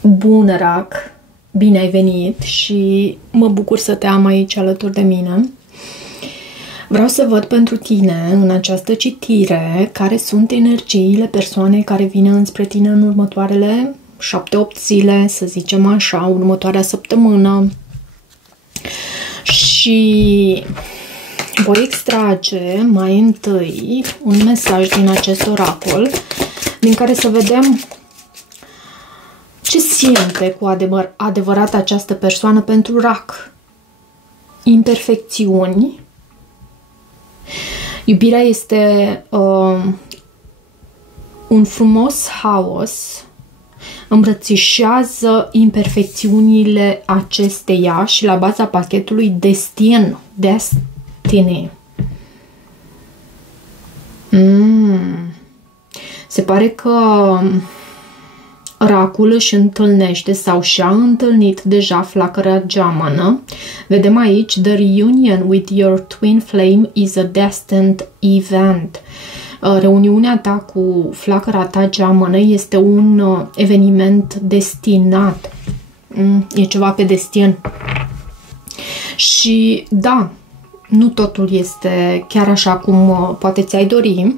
Bun, Rac! Bine ai venit și mă bucur să te am aici alături de mine. Vreau să văd pentru tine în această citire care sunt energiile persoanei care vine înspre tine în următoarele 7-8 zile, să zicem așa, următoarea săptămână. Și voi extrage mai întâi un mesaj din acest oracol, din care să vedem ce simte cu adevărat această persoană pentru Rac. Imperfecțiuni. Iubirea este un frumos haos. Îmbrățișează imperfecțiunile acesteia și la baza pachetului Destiny. Se pare că Racul își întâlnește sau și-a întâlnit deja flacăra geamănă. Vedem aici: The reunion with your twin flame is a destined event. Reuniunea ta cu flacăra ta geamănă este un eveniment destinat. E ceva pe destin. Și da, nu totul este chiar așa cum poate ți-ai dori.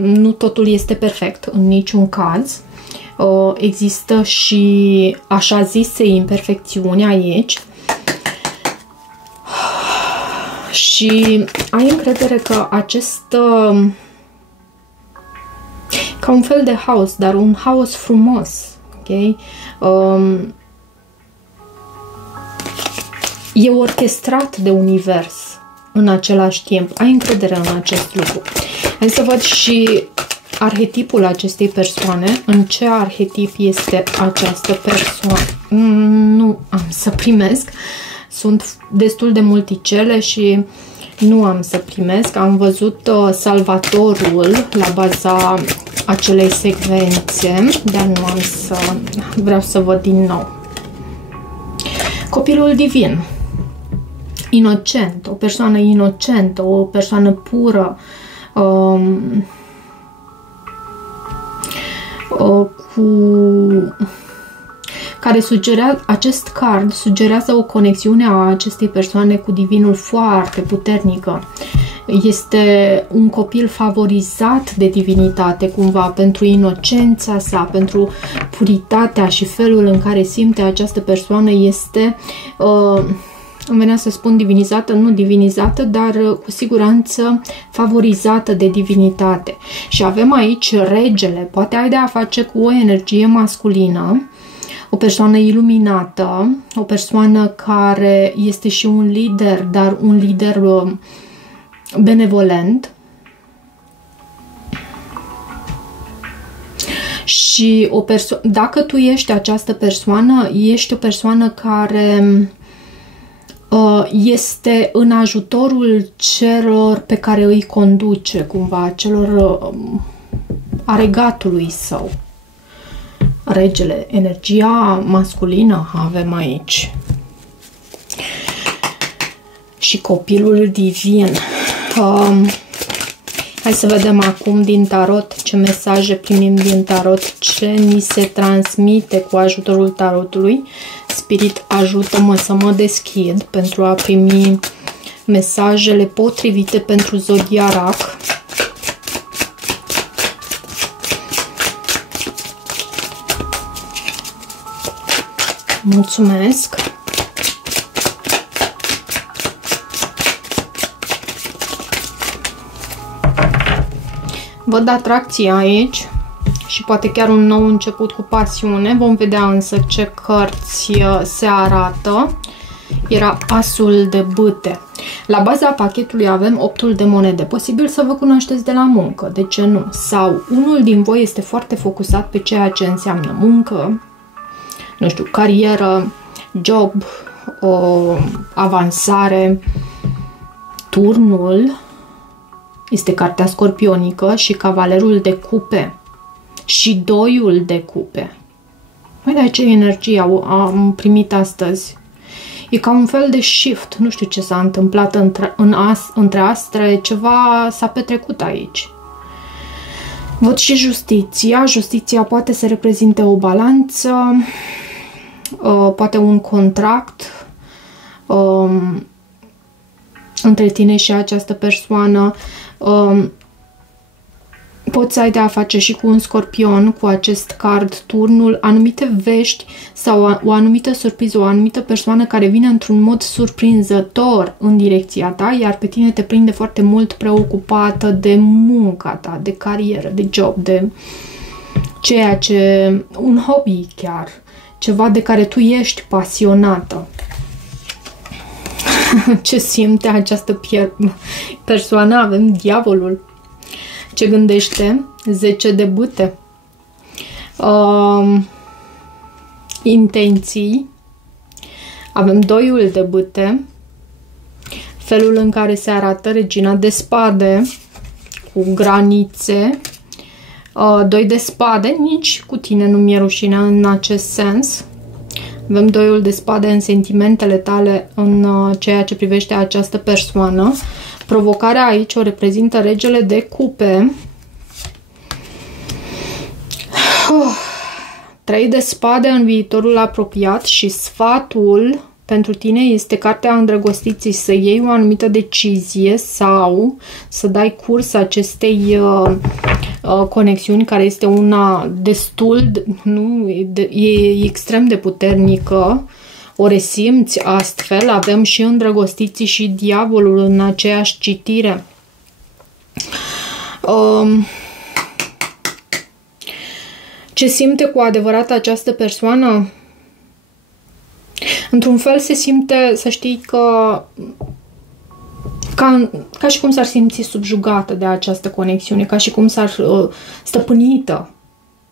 Nu totul este perfect în niciun caz. Există și așa zise imperfecțiuni aici. Și ai încredere că acest, ca un fel de haos, dar un haos frumos, ok? E orchestrat de univers în același timp. Ai încredere în acest lucru. Hai să văd și arhetipul acestei persoane. În ce arhetip este această persoană? Nu am să primesc. Sunt destul de multicele și nu am să primesc. Am văzut Salvatorul la baza acelei secvențe, dar nu am să... Vreau să văd din nou. Copilul divin. Inocent. O persoană inocentă, o persoană pură, care sugerează, acest card sugerează o conexiune a acestei persoane cu divinul foarte puternică. Este un copil favorizat de divinitate cumva, pentru inocența sa, pentru puritatea și felul în care simte această persoană. Este îmi venea să spun divinizată, nu divinizată, dar cu siguranță favorizată de divinitate. Și avem aici regele. Poate ai de a face cu o energie masculină, o persoană iluminată, o persoană care este și un lider, dar un lider benevolent. Și dacă tu ești această persoană, ești o persoană care este în ajutorul celor pe care îi conduce, cumva, celor a regatului său. Regele, energia masculină avem aici. Și copilul divin. Hai să vedem acum din tarot ce mesaje primim din tarot, ce ni se transmite cu ajutorul tarotului. Spirit, ajută-mă să mă deschid pentru a primi mesajele potrivite pentru zodia Rac. Mulțumesc! Văd atracție aici și poate chiar un nou început cu pasiune. Vom vedea însă ce cărți se arată. Era asul de bâte. La baza pachetului avem 8-ul de monede. Posibil să vă cunoașteți de la muncă, de ce nu? Sau unul din voi este foarte focusat pe ceea ce înseamnă muncă, nu știu, carieră, job, o avansare. Turnul este cartea scorpionică și cavalerul de cupe și doiul de cupe. Uite ce energie am primit astăzi. E ca un fel de shift. Nu știu ce s-a întâmplat între astre. Ceva s-a petrecut aici. Văd și justiția. Justiția poate să reprezinte o balanță, poate un contract între tine și această persoană. Poți să ai de a face și cu un scorpion, cu acest card turnul, anumite vești sau o anumită surpriză, o anumită persoană care vine într-un mod surprinzător în direcția ta, iar pe tine te prinde foarte mult preocupată de munca ta, de carieră, de job, de ceea ce... un hobby chiar, ceva de care tu ești pasionată. Ce simte această persoană? Avem diavolul. Ce gândește? 10 de bâte. Intenții. Avem 2 de bâte. Felul în care se arată regina de spade cu granițe. 2 de spade. Nici cu tine nu mi-e rușine în acest sens. Avem 2 de spade în sentimentele tale, în ceea ce privește această persoană. Provocarea aici o reprezintă regele de cupe. 3 de spade în viitorul apropiat și sfatul pentru tine este cartea îndrăgostiții, să iei o anumită decizie sau să dai curs acestei conexiuni, care este una destul, e extrem de puternică. O resimți astfel. Avem și îndrăgostiții și diavolul în aceeași citire. Ce simte cu adevărat această persoană? Într-un fel se simte, să știi că ca și cum s-ar simți subjugată de această conexiune, ca și cum s-ar stăpânită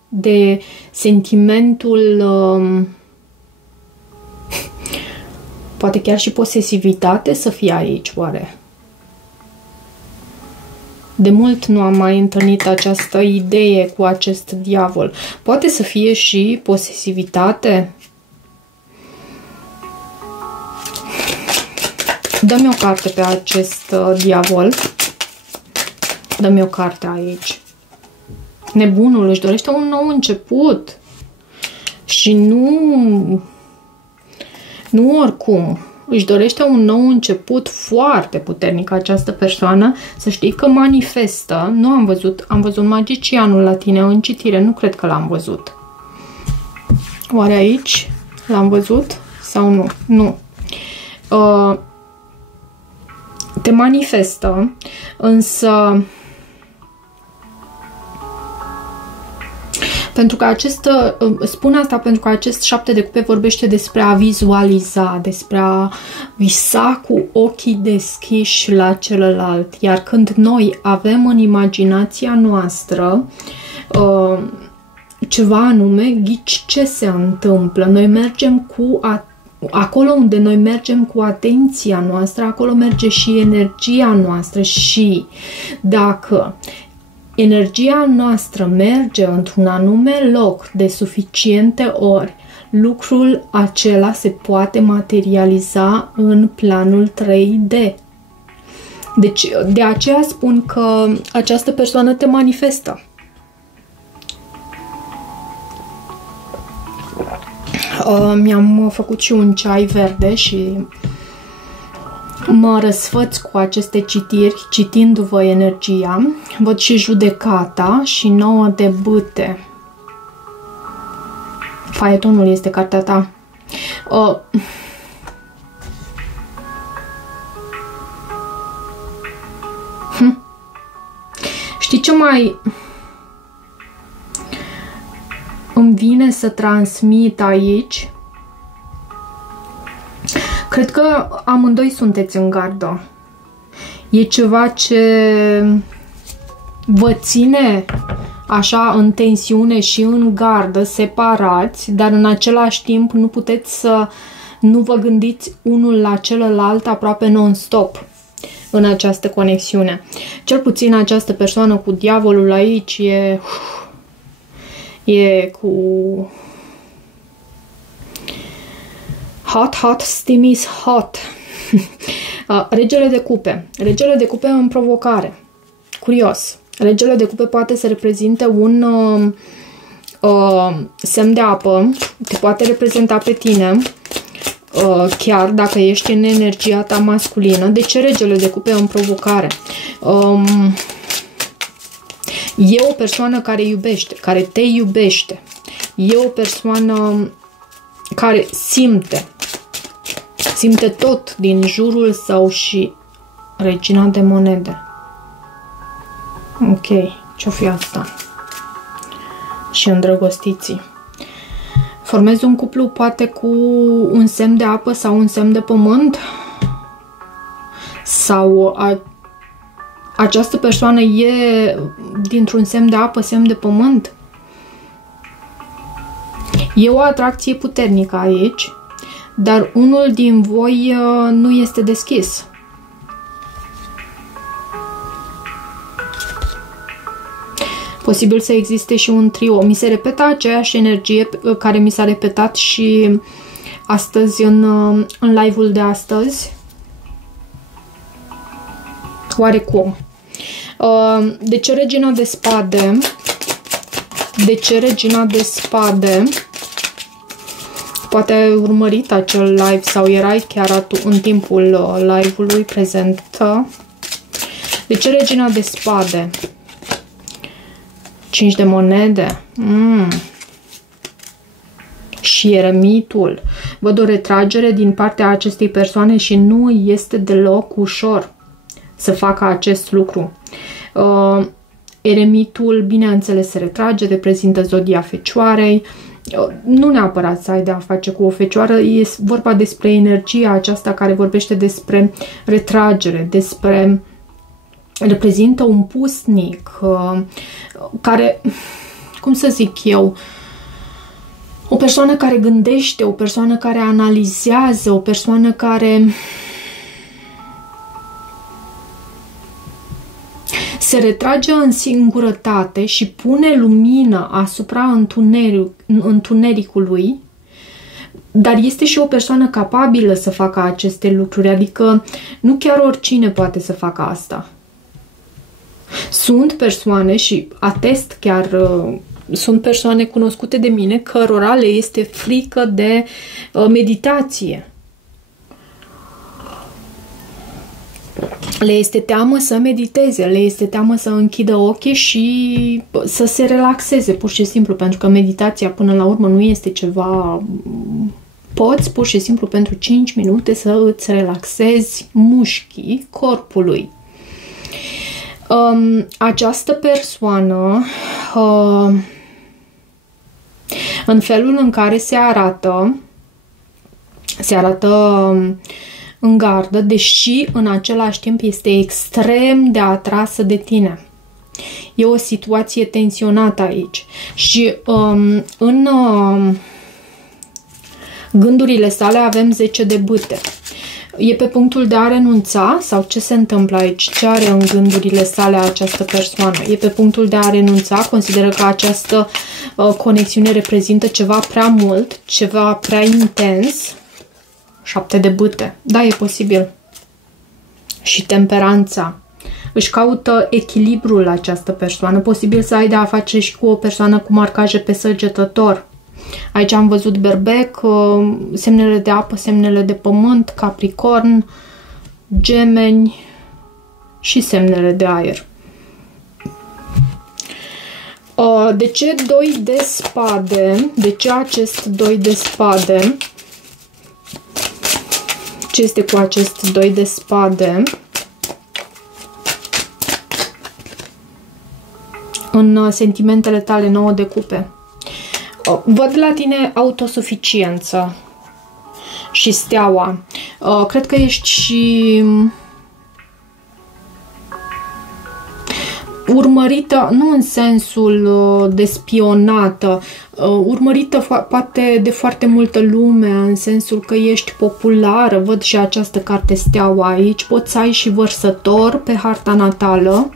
de sentimentul poate chiar și posesivitate să fie aici, oare? De mult nu am mai întâlnit această idee cu acest diavol. Poate să fie și posesivitate? Dă-mi o carte pe acest diavol. Dă-mi o carte aici. Nebunul își dorește un nou început. Și nu oricum. Își dorește un nou început foarte puternic această persoană. Să știi că manifestă. Nu am văzut. Am văzut magicianul la tine în citire. Nu cred că l-am văzut. Oare aici l-am văzut? Sau nu? Nu. Te manifestă. Însă... Pentru că spun asta pentru că acest 7 de cupe vorbește despre a vizualiza, despre a visa cu ochii deschiși la celălalt. Iar când noi avem în imaginația noastră ceva anume, ghici ce se întâmplă. Noi mergem acolo unde noi mergem cu atenția noastră, acolo merge și energia noastră. Și dacă energia noastră merge într-un anume loc de suficiente ori, lucrul acela se poate materializa în planul 3D. Deci, de aceea spun că această persoană te manifestă. Mi-am făcut și un ceai verde și mă răsfăț cu aceste citiri, citindu-vă energia. Văd și judecata și 9 de bâte. Faetonul este cartea ta. Știi ce mai îmi vine să transmit aici? Cred că amândoi sunteți în gardă. E ceva ce vă ține așa în tensiune și în gardă, separați, dar în același timp nu puteți să nu vă gândiți unul la celălalt aproape non-stop în această conexiune. Cel puțin această persoană cu diavolul aici e cu... Hot, hot, steam is hot. Regele de cupe. Regele de cupe în provocare. Curios. Regele de cupe poate să reprezinte un semn de apă, te poate reprezenta pe tine, chiar dacă ești în energia ta masculină. De ce regele de cupe în provocare? E o persoană care iubește, care te iubește. E o persoană care simte tot din jurul său și regina de monede. Ok, ce-o fi asta? Și îndrăgostiții. Formezi un cuplu poate cu un semn de apă sau un semn de pământ? Sau această persoană e dintr-un semn de apă, semn de pământ? E o atracție puternică aici, dar unul din voi nu este deschis. Posibil să existe și un trio. Mi se repetă aceeași energie care mi s-a repetat și astăzi în live-ul de astăzi. Oarecum. De ce regina de spade? De ce regina de spade? Poate ai urmărit acel live sau erai chiar în timpul live-ului prezentă. De ce regina de spade? 5 de monede. Și eremitul. Văd o retragere din partea acestei persoane și nu este deloc ușor să facă acest lucru. Eremitul, bineînțeles, se retrage, reprezintă zodia Fecioarei. Nu neapărat să ai de-a face cu o fecioară, e vorba despre energia aceasta care vorbește despre retragere, despre... reprezintă un pusnic care, cum să zic eu, o persoană care gândește, o persoană care analizează, o persoană care se retrage în singurătate și pune lumină asupra întunericului, dar este și o persoană capabilă să facă aceste lucruri, adică nu chiar oricine poate să facă asta. Sunt persoane și atest chiar, sunt persoane cunoscute de mine cărora le este frică de meditație. Le este teamă să mediteze, le este teamă să închidă ochii și să se relaxeze, pur și simplu, pentru că meditația până la urmă nu este ceva... Poți pur și simplu pentru 5 minute să îți relaxezi mușchii corpului. Această persoană, în felul în care se arată în gardă, deși în același timp este extrem de atrasă de tine. E o situație tensionată aici și în gândurile sale avem 10 de bâte. E pe punctul de a renunța sau ce se întâmplă aici? Ce are în gândurile sale această persoană? E pe punctul de a renunța? Consideră că această conexiune reprezintă ceva prea mult, ceva prea intens? 7 de bâte. Da, e posibil. Și temperanța. Își caută echilibrul această persoană. Posibil să ai de a face și cu o persoană cu marcaje pe săgetător. Aici am văzut berbec, semnele de apă, semnele de pământ, capricorn, gemeni și semnele de aer. De ce 2 de spade? De ce acest 2 de spade? Ce este cu acest 2 de spade? În sentimentele tale, 9 de cupe. Văd la tine autosuficiență și steaua. Cred că ești și urmărită, nu în sensul de spionată, urmărită poate de foarte multă lume, în sensul că ești populară. Văd și această carte steaua aici. Poți să ai și vărsător pe harta natală.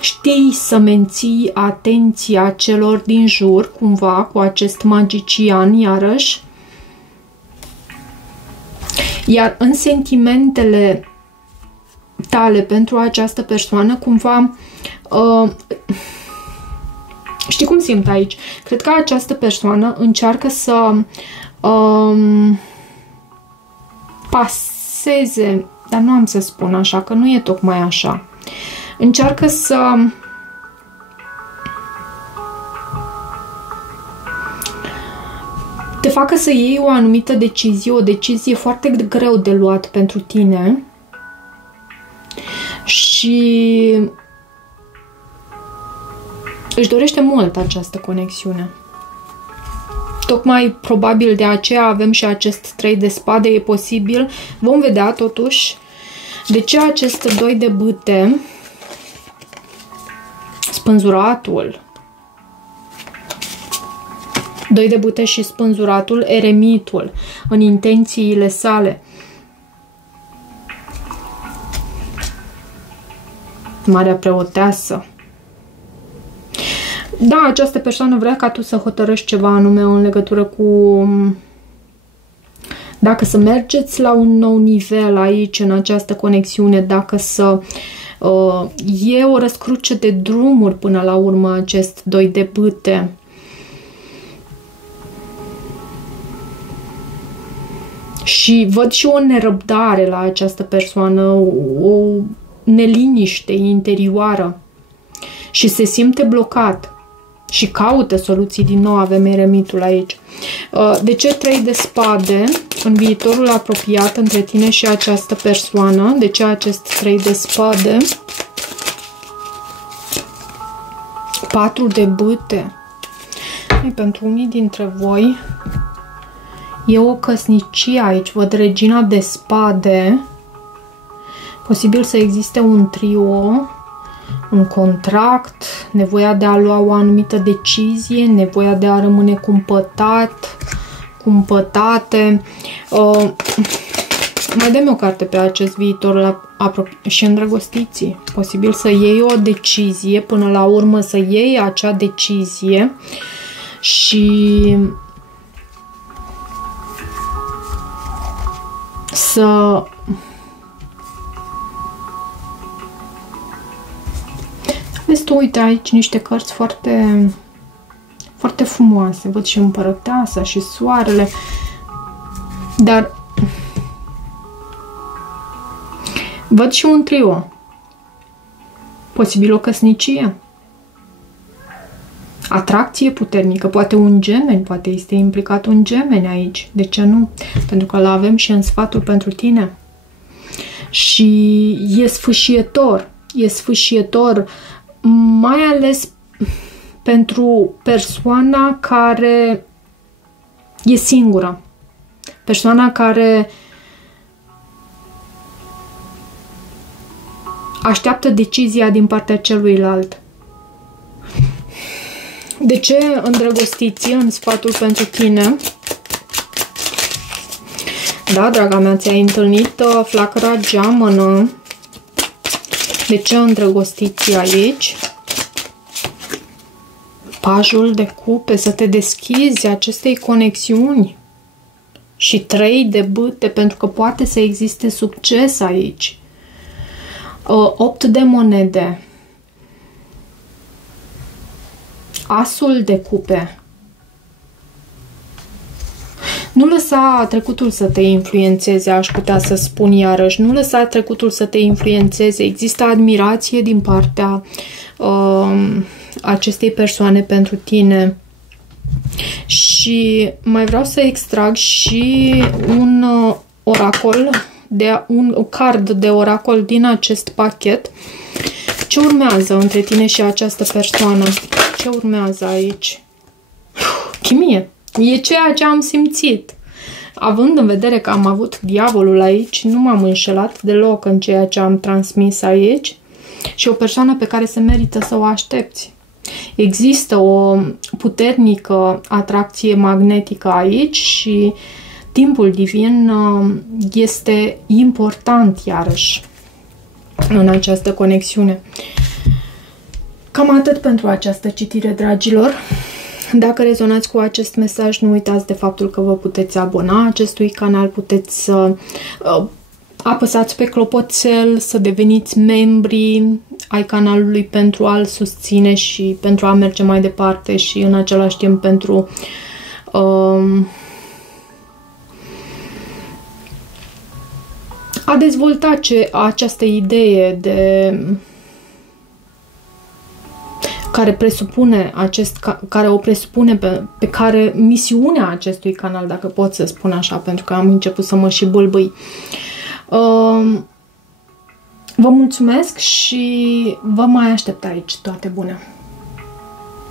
Știi să menții atenția celor din jur, cumva, cu acest magician, iarăși. Iar în sentimentele tale pentru această persoană, cumva, știi cum simt aici? Cred că această persoană încearcă să paseze, dar nu am să spun așa, că nu e tocmai așa. Încearcă să te facă să iei o anumită decizie, o decizie foarte greu de luat pentru tine și își dorește mult această conexiune. Tocmai probabil de aceea avem și acest 3 de spade, e posibil. Vom vedea totuși de ce acest 2 de bâte, spânzuratul, 2 de bâte și spânzuratul, eremitul, în intențiile sale. Marea preoteasă. Da, această persoană vrea ca tu să hotărăști ceva anume în legătură cu dacă să mergeți la un nou nivel aici, în această conexiune, dacă să e o răscruce de drumuri până la urmă acest 2 de bâte. Și văd și o nerăbdare la această persoană, o neliniște interioară și se simte blocat și caută soluții. Din nou avem eremitul aici. De ce 3 de spade în viitorul apropiat între tine și această persoană? De ce acest 3 de spade? 4 de bâte. Pentru unii dintre voi e o căsnicie aici. Văd regina de spade. Posibil să existe un trio, un contract, nevoia de a lua o anumită decizie, nevoia de a rămâne cumpătat, cumpătate. Mai dăm o carte pe acest viitor și îndrăgostiții. Posibil să iei o decizie, până la urmă să iei acea decizie și să vezi tu, uite aici niște cărți foarte, foarte frumoase. Văd și împărăteasa și soarele. Dar văd și un trio. Posibil o căsnicie. Atracție puternică. Poate un gemeni. Poate este implicat un gemeni aici. De ce nu? Pentru că l-avem și în sfatul pentru tine. Și e sfâșietor. E sfâșietor. Mai ales pentru persoana care e singură. Persoana care așteaptă decizia din partea celuilalt. De ce îndrăgostiți în sfatul pentru tine? Da, draga mea, ți-ai întâlnit flacăra geamănă. De ce îndrăgostiți aici? Pajul de cupe, să te deschizi acestei conexiuni. Și 3 de bâte, pentru că poate să existe succes aici. 8 de monede. Asul de cupe. Nu lăsa trecutul să te influențeze, aș putea să spun iarăși. Nu lăsa trecutul să te influențeze. Există admirație din partea acestei persoane pentru tine. Și mai vreau să extrag și un oracol, un card de oracol din acest pachet. Ce urmează între tine și această persoană? Ce urmează aici? Chimie. E ceea ce am simțit. Având în vedere că am avut diavolul aici, nu m-am înșelat deloc în ceea ce am transmis aici. Și o persoană pe care se merită să o aștepți. Există o puternică atracție magnetică aici și timpul divin este important iarăși în această conexiune. Cam atât pentru această citire, dragilor. Dacă rezonați cu acest mesaj, nu uitați de faptul că vă puteți abona acestui canal, puteți să apăsați pe clopoțel să deveniți membri ai canalului pentru a-l susține și pentru a merge mai departe și în același timp pentru a dezvolta această idee care o presupune pe care misiunea acestui canal, dacă pot să spun așa, pentru că am început să mă și bâlbâi. Vă mulțumesc și vă mai aștept aici. Toate bune!